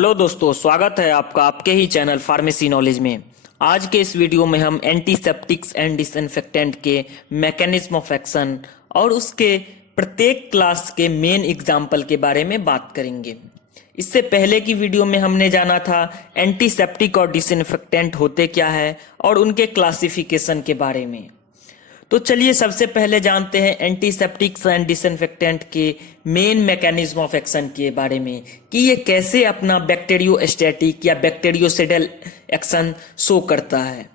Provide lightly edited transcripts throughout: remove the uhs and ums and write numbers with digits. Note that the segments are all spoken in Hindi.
हेलो दोस्तों, स्वागत है आपका आपके ही चैनल फार्मेसी नॉलेज में। आज के इस वीडियो में हम एंटीसेप्टिक्स एंड डिसइंफेक्टेंट के मैकेनिज्म ऑफ एक्शन और उसके प्रत्येक क्लास के मेन एग्जाम्पल के बारे में बात करेंगे। इससे पहले की वीडियो में हमने जाना था एंटीसेप्टिक और डिसइंफेक्टेंट होते क्या है और उनके क्लासिफिकेशन के बारे में। तो चलिए सबसे पहले जानते हैं एंटीसेप्टिक्स एंड डिसइंफेक्टेंट के मेन मैकेनिज्म ऑफ एक्शन के बारे में कि ये कैसे अपना बैक्टीरियोस्टैटिक या बैक्टीरियोसिडल एक्शन शो करता है।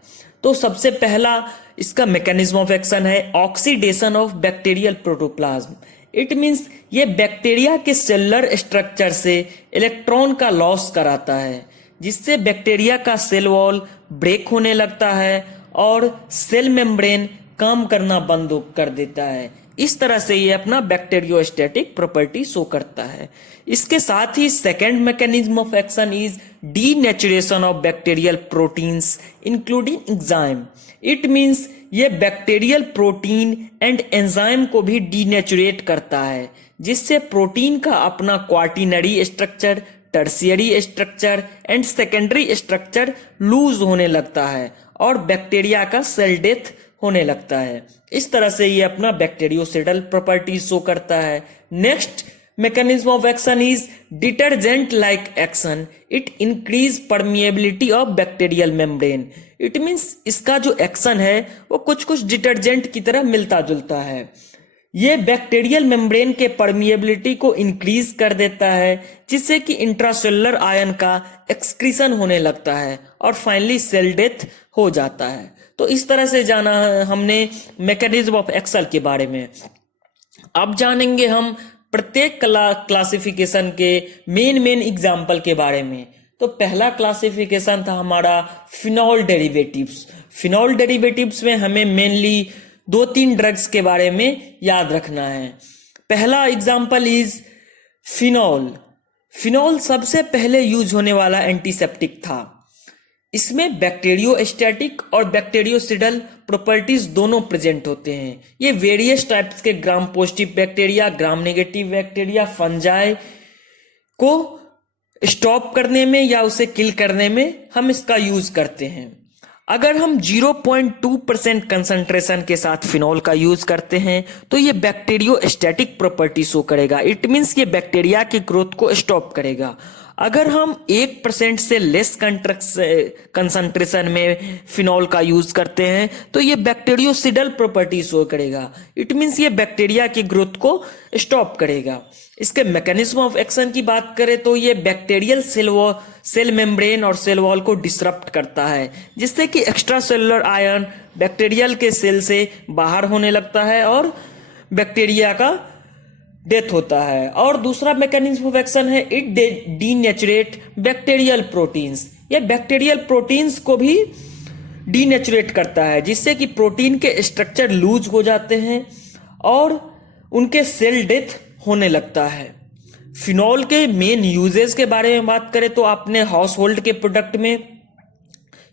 तो सबसे पहला इसका मैकेनिज्म ऑफ एक्शन है oxidation of bacterial protoplasm. It means ये बैक्टीरिया के सेलुलर स्ट्रक्चर से इलेक्ट्रॉन का लॉस कराता है, जिससे बैक्टीरिया का सेल वॉल ब्रेक होने लगता है और सेल मेम्ब्रेन काम करना बंद कर देता है। इस तरह से ये अपना बैक्टीरियोस्टैटिक प्रॉपर्टी शो करता है। इसके साथ ही second mechanism of action is denaturation of bacterial proteins including enzyme. It means ये बैक्टीरियल प्रोटीन एंड एंजाइम को भी डीनेचुरेट करता है, जिससे प्रोटीन का अपना quaternary structure, tertiary structure and secondary structure loose होने लगता है और बैक्टीरिया का सेल डेथ होने लगता है। इस तरह से ये अपना बैक्टीरियोसिडल प्रॉपर्टी शो करता है। Next mechanism of action is detergent like action. It increase permeability of bacterial membrane. It means इसका जो एक्शन है वो कुछ डिटर्जेंट की तरह मिलता जुलता है। ये बैक्टीरियल मेम्ब्रेन के परमिएबिलिटी को इंक्रीज कर देता है, जिससे कि इंट्रासेलुलर आयन का एक्सक्रीशन होने लगता है और फाइनली सेल डेथ हो जाता है। तो इस तरह से जाना है हमने मैकेनिज्म ऑफ एक्शन के बारे में। अब जानेंगे हम प्रत्येक क्लासिफिकेशन के मेन एग्जाम्पल के बारे में। तो पहला क्लासिफिकेशन था हमारा फिनॉल डेरिवेटिव्स। फिनॉल डेरिवेटिव्स में हमें मेनली 2-3 ड्रग्स के बारे में याद रखना है। पहला एग्जाम्पल इज फिनॉल। फिनॉल सबसे पहले यूज होने वाला एंटीसेप्टिक था। इसमें बैक्टीरियोस्टैटिक और बैक्टीरियोसिडल प्रॉपर्टीज दोनों प्रेजेंट होते हैं। ये वेरियस टाइप्स के gram positive bacteria, gram negative bacteria, fungi को स्टॉप करने में या उसे किल करने में हम इसका यूज करते हैं। अगर हम 0.2% कंसंट्रेशन के साथ फिनॉल का यूज करते हैं तो ये बैक्टीरियोस्टैटिक प्रॉपर्टी शो करेगा। इट मीन्स ये बैक्टीरिया की ग्रोथ को स्टॉप करेगा। अगर हम 1% से लेस कंसंट्रेशन में फिनॉल का यूज करते हैं तो ये बैक्टीरियोसिडल प्रॉपर्टी शो करेगा। इट मीन्स ये बैक्टीरिया की ग्रोथ को स्टॉप करेगा। इसके मैकेनिज्म ऑफ एक्शन की बात करें तो ये बैक्टीरियल सेल मेम्ब्रेन और सेल वॉल को डिसरप्ट करता है, जिससे कि एक्स्ट्रा सेलुलर आयन बैक्टीरियल के सेल से बाहर होने लगता है और बैक्टीरिया का डेथ होता है। और दूसरा मैकेनिज्म ऑफ एक्शन है इट डीनेचुरेट बैक्टीरियल प्रोटीन्स। ये बैक्टीरियल प्रोटीन्स को भी डीनेचुरेट करता है, जिससे कि प्रोटीन के स्ट्रक्चर लूज हो जाते हैं और उनके सेल डेथ होने लगता है। फिनॉल के मेन यूजेस के बारे में बात करें तो आपने हाउस होल्ड के प्रोडक्ट में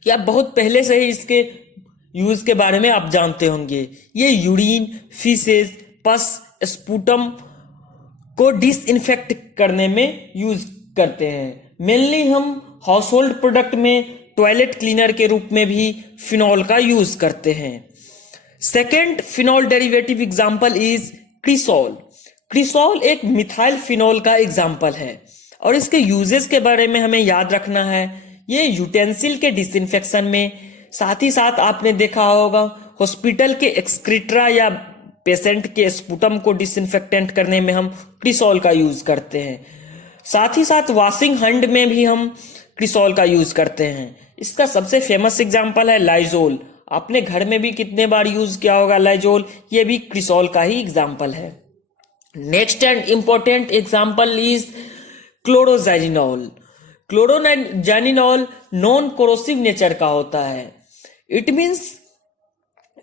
या बहुत पहले से ही इसके यूज के बारे में आप जानते होंगे। ये यूरिन, फीसेस, पस, स्पूटम को डिसइंफेक्ट करने में यूज करते हैं। मेनली हम हाउस होल्ड प्रोडक्ट में टॉयलेट क्लीनर के रूप में भी फिनॉल का यूज करते हैं। Second phenol derivative example is cresol. Cresol एक मिथाइल फिनॉल का एग्जाम्पल है और इसके यूजेस के बारे में हमें याद रखना है। ये यूटेंसिल के डिसइंफेक्शन में, साथ ही साथ आपने देखा होगा हॉस्पिटल के एक्सक्रीट्रा या पेशेंट के स्पूटम को डिसइंफेक्टेंट करने में हम क्रिसॉल का यूज करते हैं। साथ ही साथ वॉशिंग हैंड में भी हम क्रिसॉल का यूज करते हैं। इसका सबसे फेमस एग्जाम्पल है लाइजोल। आपने घर में भी कितने बार यूज किया होगा लाइजोल, ये भी क्रिसॉल का ही एग्जाम्पल है। Next and important example is chloroxylenol. Chloroxylenol non corrosive nature का होता है। इट मीन्स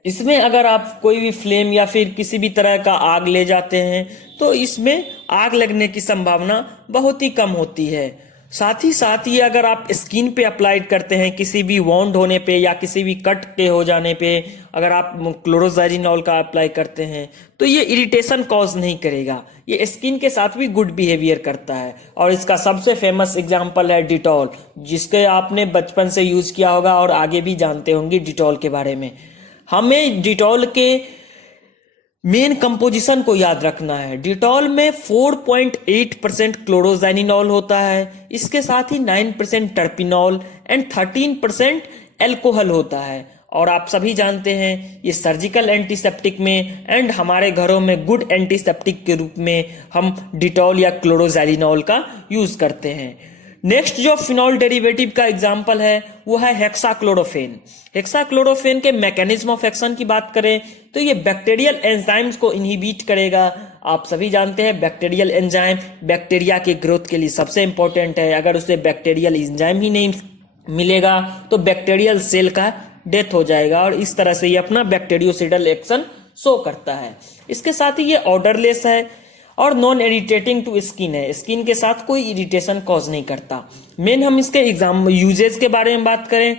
इसमें अगर आप कोई भी फ्लेम या फिर किसी भी तरह का आग ले जाते हैं तो इसमें आग लगने की संभावना बहुत ही कम होती है। साथ ही साथ ये अगर आप स्किन पे अप्लाई करते हैं, किसी भी वाउंड होने पे या किसी भी कट के हो जाने पे अगर आप क्लोरोजाइरिनॉल का अप्लाई करते हैं तो ये इरिटेशन कॉज नहीं करेगा, ये स्किन के साथ भी गुड बिहेवियर करता है। और इसका सबसे फेमस एग्जांपल है डिटॉल, जिसके आपने बचपन से यूज किया होगा और आगे भी जानते होंगे डिटॉल के बारे में। हमें डिटॉल के मेन कंपोजिशन को याद रखना है। डिटॉल में 4.8% क्लोरोजाइनिनॉल होता है, इसके साथ ही 9% टर्पिनॉल एंड 13% एल्कोहल होता है। और आप सभी जानते हैं ये सर्जिकल एंटीसेप्टिक में एंड हमारे घरों में गुड एंटीसेप्टिक के रूप में हम डिटॉल या क्लोरोजाइनिनॉल का यूज करते हैं। नेक्स्ट जो फिनॉल डेरिवेटिव का एग्जांपल है वो है हेक्साक्लोरोफेन। हेक्साक्लोरोफेन के मैकेनिज्म ऑफ एक्शन की बात करें तो ये बैक्टीरियल एंजाइम्स को इनहिबिट करेगा। आप सभी जानते हैं बैक्टीरियल एंजाइम बैक्टीरिया के ग्रोथ के लिए सबसे इंपॉर्टेंट है। अगर उसे बैक्टीरियल एंजाइम ही नहीं मिलेगा तो बैक्टीरियल सेल का डेथ हो जाएगा और इस तरह से ये अपना बैक्टीरियोसिडल एक्शन शो करता है। इसके साथ ही ये ऑर्डरलेस है और नॉन इरिटेटिंग टू स्किन है, स्किन के साथ कोई इरिटेशन कॉज नहीं करता। मेन हम इसके यूजेस के बारे में बात करें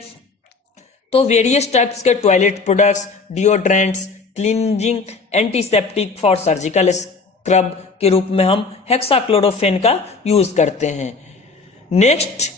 तो वेरियस टाइप्स के toilet products, deodorants, cleansing, antiseptic for surgical scrub के रूप में हम हेक्साक्लोरोफेन का यूज करते हैं। नेक्स्ट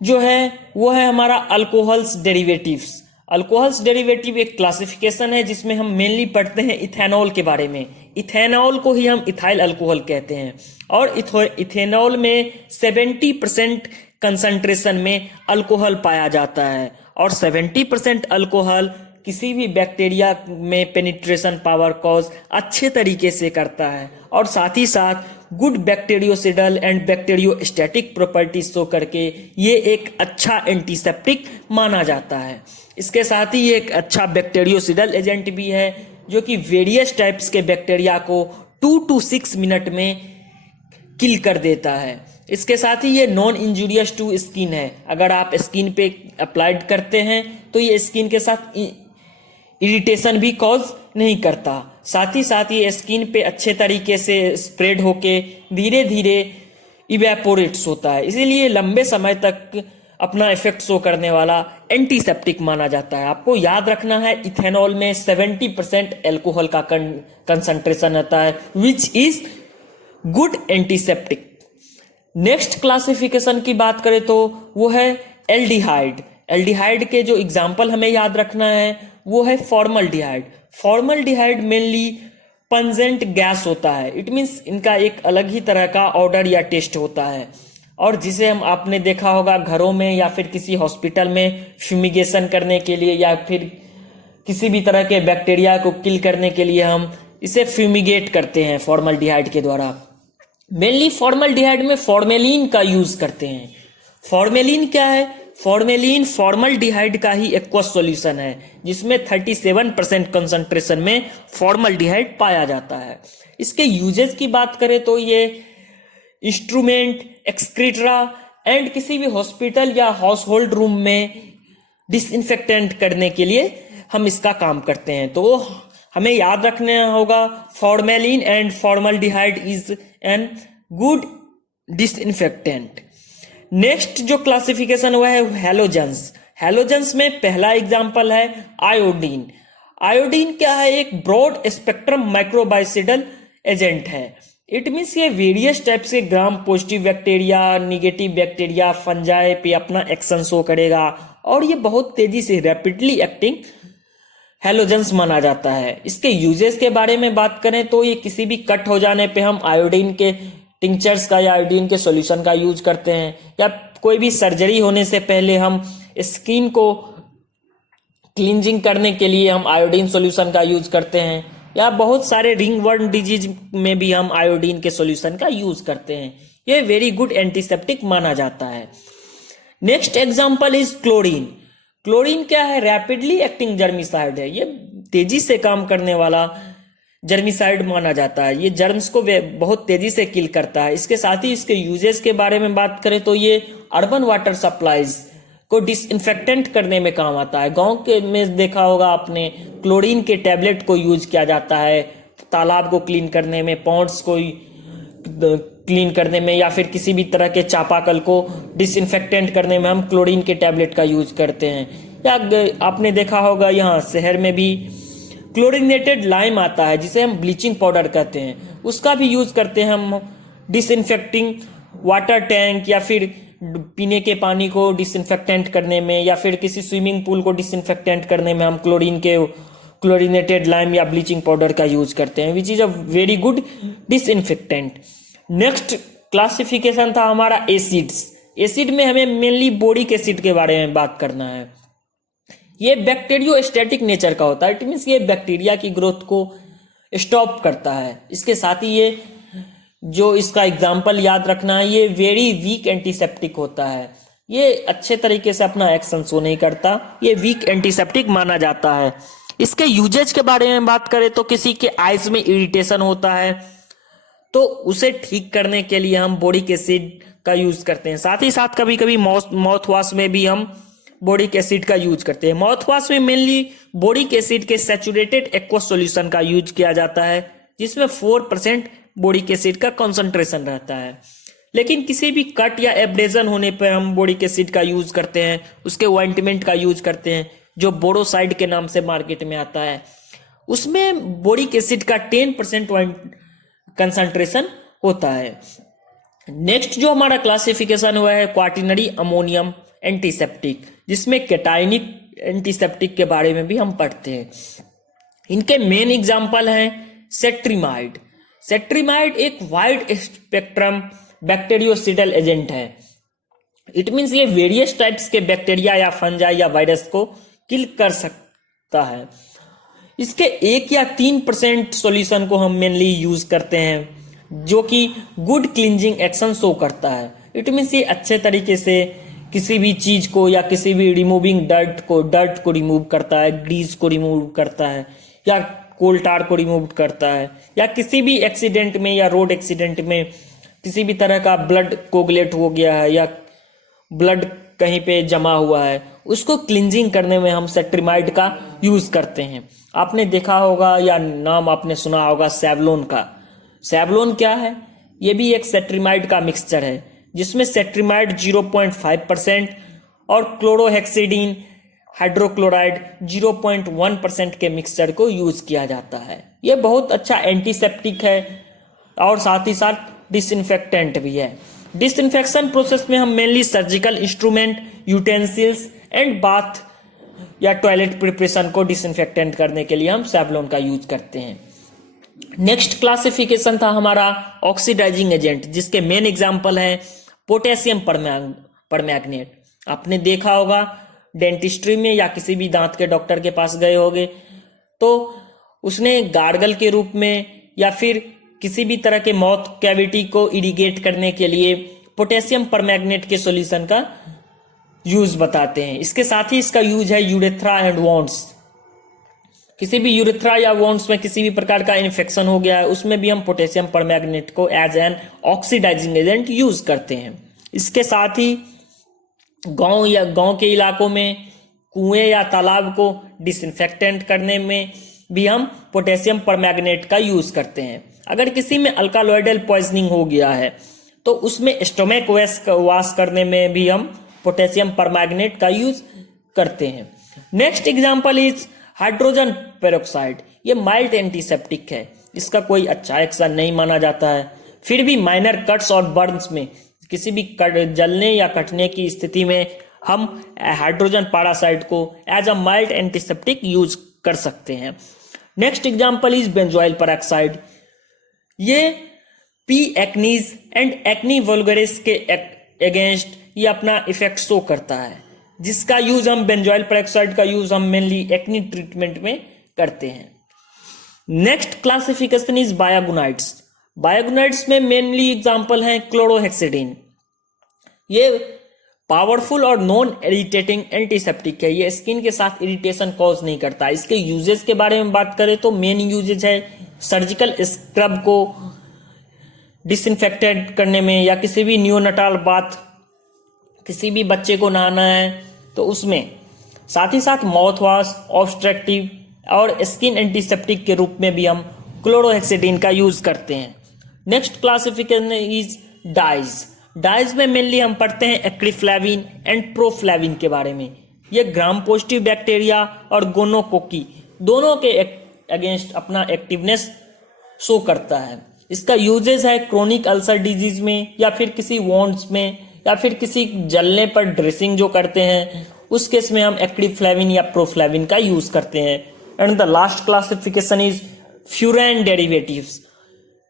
जो है वो है हमारा अल्कोहल्स डेरिवेटिव्स। अल्कोहल्स डेरिवेटिव एक क्लासिफिकेशन है जिसमें हम मेनली पढ़ते हैं इथेनॉल के बारे में। इथेनॉल को ही हम इथाइल अल्कोहल कहते हैं और इथेनॉल में 70% कंसंट्रेशन में अल्कोहल पाया जाता है और 70% अल्कोहल किसी भी बैक्टीरिया में पेनिट्रेशन पावर कॉज अच्छे तरीके से करता है और साथ ही साथ good bactericidal and bacteriostatic properties show करके ये एक अच्छा एंटीसेप्टिक माना जाता है। इसके साथ ही ये एक अच्छा बैक्टीरियोसिडल एजेंट भी है जो कि वेरियस टाइप्स के बैक्टीरिया को 2 to 6 मिनट में किल कर देता है। इसके साथ ही ये नॉन इंजूरियस टू स्किन है, अगर आप स्किन पे अप्लाइड करते हैं तो ये स्किन के साथ इरिटेशन भी कॉज नहीं करता। साथ ही ये स्किन पे अच्छे तरीके से स्प्रेड होके धीरे धीरे इवेपोरेट्स होता है, इसीलिए लंबे समय तक अपना इफेक्ट शो करने वाला एंटीसेप्टिक माना जाता है। आपको याद रखना है इथेनॉल में 70% एल्कोहल का कंसंट्रेशन रहता है which is good antiseptic. Next classification की बात करें तो वो है एल्डिहाइड। एल्डिहाइड के जो एग्जाम्पल हमें याद रखना है वो है formaldehyde. Formaldehyde mainly pungent gas होता है, इट मीन्स इनका एक अलग ही तरह का ऑर्डर या टेस्ट होता है और जिसे हम आपने देखा होगा घरों में या फिर किसी हॉस्पिटल में फ्यूमिगेशन करने के लिए या फिर किसी भी तरह के बैक्टीरिया को किल करने के लिए हम इसे फ्यूमिगेट करते हैं फॉर्मल्डिहाइड के द्वारा। मेनली फॉर्मल्डिहाइड में फॉर्मेलिन का यूज करते हैं। फॉर्मेलिन क्या है? फॉर्मेलिन फॉर्मल्डिहाइड का ही एक्वस सॉल्यूशन है जिसमें 37% कंसंट्रेशन में फॉर्मल्डिहाइड पाया जाता है। इसके यूजेस की बात करें तो ये इंस्ट्रूमेंट, एक्सक्रीटरा एंड किसी भी हॉस्पिटल या हाउस होल्ड रूम में डिसइंफेक्टेंट करने के लिए हम इसका काम करते हैं। तो हमें याद रखना होगा formalin and formaldehyde is an good disinfectant. Next जो क्लासिफिकेशन हुआ है हैलोजेंस। हैलोजेंस में पहला एग्जांपल है आयोडीन। आयोडीन क्या है? एक ब्रॉड स्पेक्ट्रम माइक्रोबाइसिडल एजेंट है। इट मीन्स ये वेरियस टाइप से gram positive bacteria, negative bacteria, fungi पे अपना एक्शन शो करेगा और ये बहुत तेजी से रैपिडली एक्टिंग हैलोजेंस माना जाता है। इसके यूजेस के बारे में बात करें तो ये किसी भी कट हो जाने पे हम आयोडीन के टिंचर्स का या आयोडीन के सॉल्यूशन का यूज करते हैं या कोई भी सर्जरी होने से पहले हम स्किन को क्लींजिंग करने के लिए हम आयोडीन सॉल्यूशन का यूज करते हैं या बहुत सारे रिंगवर्म डिजीज में भी हम आयोडीन के सॉल्यूशन का यूज करते हैं। ये वेरी गुड एंटीसेप्टिक माना जाता है। Next example is chlorine. Chlorine क्या है? रैपिडली एक्टिंग जर्मिसाइड है, ये तेजी से काम करने वाला जर्मिसाइड माना जाता है। ये जर्म्स को बहुत तेजी से किल करता है। इसके साथ ही इसके यूजेस के बारे में बात करें तो ये अर्बन वाटर सप्लाईज को डिसइंफेक्टेंट करने में काम आता है। गांव के में देखा होगा आपने क्लोरीन के टैबलेट को यूज किया जाता है तालाब को क्लीन करने में, पॉन्ड्स को क्लीन करने में या फिर किसी भी तरह के चापाकल को डिसइंफेक्टेंट करने में हम क्लोरीन के टैबलेट का यूज करते हैं। या आपने देखा होगा यहाँ शहर में भी क्लोरीनेटेड लाइम आता है जिसे हम ब्लीचिंग पाउडर कहते हैं, उसका भी यूज करते हैं हम डिसइंफेक्टिंग वाटर टैंक या फिर पीने के पानी को डिसइंफेक्टेंट करने में या फिर किसी स्विमिंग पूल को डिसइंफेक्टेंट करने में हम क्लोरीनेटेड लाइम या ब्लीचिंग पाउडर का यूज करते हैं, which is a very good disinfectant. Next classification था हमारा एसिड्स। एसिड में हमें मेनली बोरिक एसिड के बारे में बात करना है। ये बैक्टीरियोस्टैटिक नेचर का होता है, इट मीन्स ये बैक्टीरिया की ग्रोथ को स्टॉप करता है। इसके साथ ही ये जो इसका एग्जाम्पल याद रखना है, ये वेरी वीक एंटीसेप्टिक होता है। ये अच्छे तरीके से अपना एक्शन शो नहीं करता, ये वीक एंटीसेप्टिक माना जाता है। इसके यूजेज के बारे में बात करें तो किसी के आइज में इरिटेशन होता है तो उसे ठीक करने के लिए हम बोरिक एसिड का यूज करते हैं। साथ ही साथ कभी कभी माउथ वॉश में भी हम बोरिक एसिड का यूज करते हैं। माउथ वॉश में मेनली बोरिक एसिड के सैचुरेटेड एक्वस सॉल्यूशन का यूज किया जाता है जिसमें 4% बोरिक एसिड का कंसंट्रेशन रहता है। लेकिन किसी भी कट या एब्रेजन होने पर हम बोरिक एसिड का यूज करते हैं, उसके ऑइंटमेंट का यूज करते हैं जो बोरोसाइड के नाम से मार्केट में आता है। उसमें बोरिक एसिड का 10% कंसंट्रेशन होता है। नेक्स्ट जो हमारा क्लासिफिकेशन हुआ है क्वाटिनरी अमोनियम एंटीसेप्टिक, जिसमें कैटायनिक एंटीसेप्टिक के बारे में भी हम पढ़ते हैं। इनके मेन एग्जाम्पल हैं सेट्रिमाइड। सेट्रिमाइड एक वाइड स्पेक्ट्रम बैक्टीरियोसिडल एजेंट है। इट मीन्स ये वेरियस टाइप्स के बैक्टीरिया या फंजाई या वायरस को किल कर सकता है। इसके 1 या 3% सॉल्यूशन को हम मेनली यूज करते हैं जो कि गुड क्लींजिंग एक्शन शो करता है। इट मीन्स ये अच्छे तरीके से किसी भी चीज को या किसी भी रिमूविंग डर्ट को रिमूव करता है, ग्रीस को रिमूव करता है या कोल टार को रिमूव करता है, या किसी भी एक्सीडेंट में या रोड एक्सीडेंट में किसी भी तरह का ब्लड कोगुलेट हो गया है या ब्लड कहीं पे जमा हुआ है, उसको क्लींजिंग करने में हम सेट्रिमाइड का यूज करते हैं। आपने देखा होगा या नाम आपने सुना होगा सेवलोन का। सेवलोन क्या है? ये भी एक सेट्रिमाइड का मिक्सचर है जिसमें सेट्रिमाइड 0.5% और क्लोरोहेक्सिडीन हाइड्रोक्लोराइड 0.1% के मिक्सचर को यूज किया जाता है। ये बहुत अच्छा एंटीसेप्टिक है और साथ ही साथ डिसइंफेक्टेंट भी है। डिसइंफेक्शन प्रोसेस में हम mainly surgical instrument, utensils and bath या टॉयलेट प्रिपरेशन को डिसइंफेक्टेंट करने के लिए हम सेवलोन का यूज करते हैं। नेक्स्ट क्लासिफिकेशन था हमारा ऑक्सीडाइजिंग एजेंट, जिसके मेन एग्जांपल हैं पोटेशियम परमैंगनेट। आपने देखा होगा डेंटिस्ट्री में या किसी भी दांत के डॉक्टर के पास गए होंगे तो उसने गार्गल के रूप में या फिर किसी भी तरह के माउथ कैविटी को इरिगेट करने के लिए पोटेशियम परमैंगनेट के सॉल्यूशन का यूज बताते हैं। इसके साथ ही इसका यूज है यूरेथ्रा एंड वॉन्ड्स। किसी भी यूरेथ्रा या वॉन्ड्स में किसी भी प्रकार का इन्फेक्शन हो गया है उसमें भी हम पोटेशियम परमैंगनेट को as an oxidising agent use करते हैं। इसके साथ ही गांव के इलाकों में कुएं या तालाब को डिसइंफेक्टेंट करने में भी हम पोटेशियम परमैंगनेट का यूज करते हैं। अगर किसी में अल्कालॉइडल पॉइजनिंग हो गया है तो उसमें स्टोमक वॉश करने में भी हम पोटेशियम परमैंगनेट का यूज करते हैं। Next example is hydrogen peroxide. ये माइल्ड एंटीसेप्टिक है, इसका कोई अच्छा एक्शन नहीं माना जाता है, फिर भी माइनर कट्स और बर्न्स में किसी भी जलने या कटने की स्थिति में हम हाइड्रोजन पेरोक्साइड को as a mild antiseptic use कर सकते हैं। Next example is benzoyl peroxide. ये P acnes and acne vulgaris के अगेंस्ट ये अपना इफेक्ट शो करता है, जिसका यूज हम बेंजोइल पेरोक्साइड का यूज हम मेनली एक्नी ट्रीटमेंट में करते हैं। Next classification is biguanides. Biguanides में मेनली एग्जांपल हैं क्लोरोहेक्सिडीन। ये पावरफुल और नॉन इरिटेटिंग एंटीसेप्टिक है, ये स्किन के साथ इरिटेशन कॉज नहीं करता। इसके यूजेस के बारे में बात करें तो मेन यूजेज है सर्जिकल स्क्रब को डिसइंफेक्टेड करने में, या किसी भी न्यूनेटाल बाथ किसी भी बच्चे को नहाना है तो उसमें, साथ ही साथ माउथ वॉश, ऑब्स्ट्रक्टिव और स्किन एंटीसेप्टिक के रूप में भी हम क्लोरोहेक्सिडीन का यूज करते हैं। Next classification is dyes. Dyes में मेनली हम पढ़ते हैं एक्रिफ्लैविन एंड प्रोफ्लैविन के बारे में। ये ग्राम पॉजिटिव बैक्टीरिया और गोनोकोकी दोनों के अगेंस्ट अपना एक्टिवनेस शो करता है। इसका यूजेस है क्रोनिक अल्सर डिजीज में, या फिर किसी वॉन्ड्स में, या फिर किसी जलने पर ड्रेसिंग जो करते हैं उस केस में हम एक्रिफ्लैविन या प्रोफ्लैविन का यूज करते हैं। And the last classification is फ्यूरैन derivatives,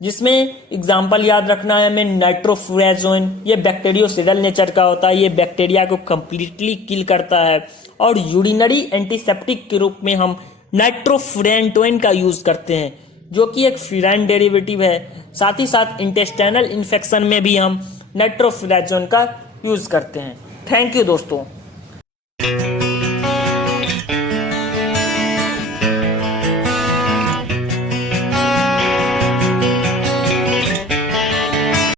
जिसमें एग्जाम्पल याद रखना है हमें नाइट्रोफ्यूराजोइन। ये बैक्टीरियोसिडल नेचर का होता है, ये बैक्टीरिया को कंप्लीटली किल करता है। और यूरिनरी एंटीसेप्टिक के रूप में हम नाइट्रोफुरेंटोइन का यूज करते हैं, जो कि एक फ्यूरैन डेरिवेटिव है। साथ ही साथ इंटेस्टाइनल इन्फेक्शन में भी हम नाइट्रोफ्यूराजोइन का यूज करते हैं। थैंक यू दोस्तों।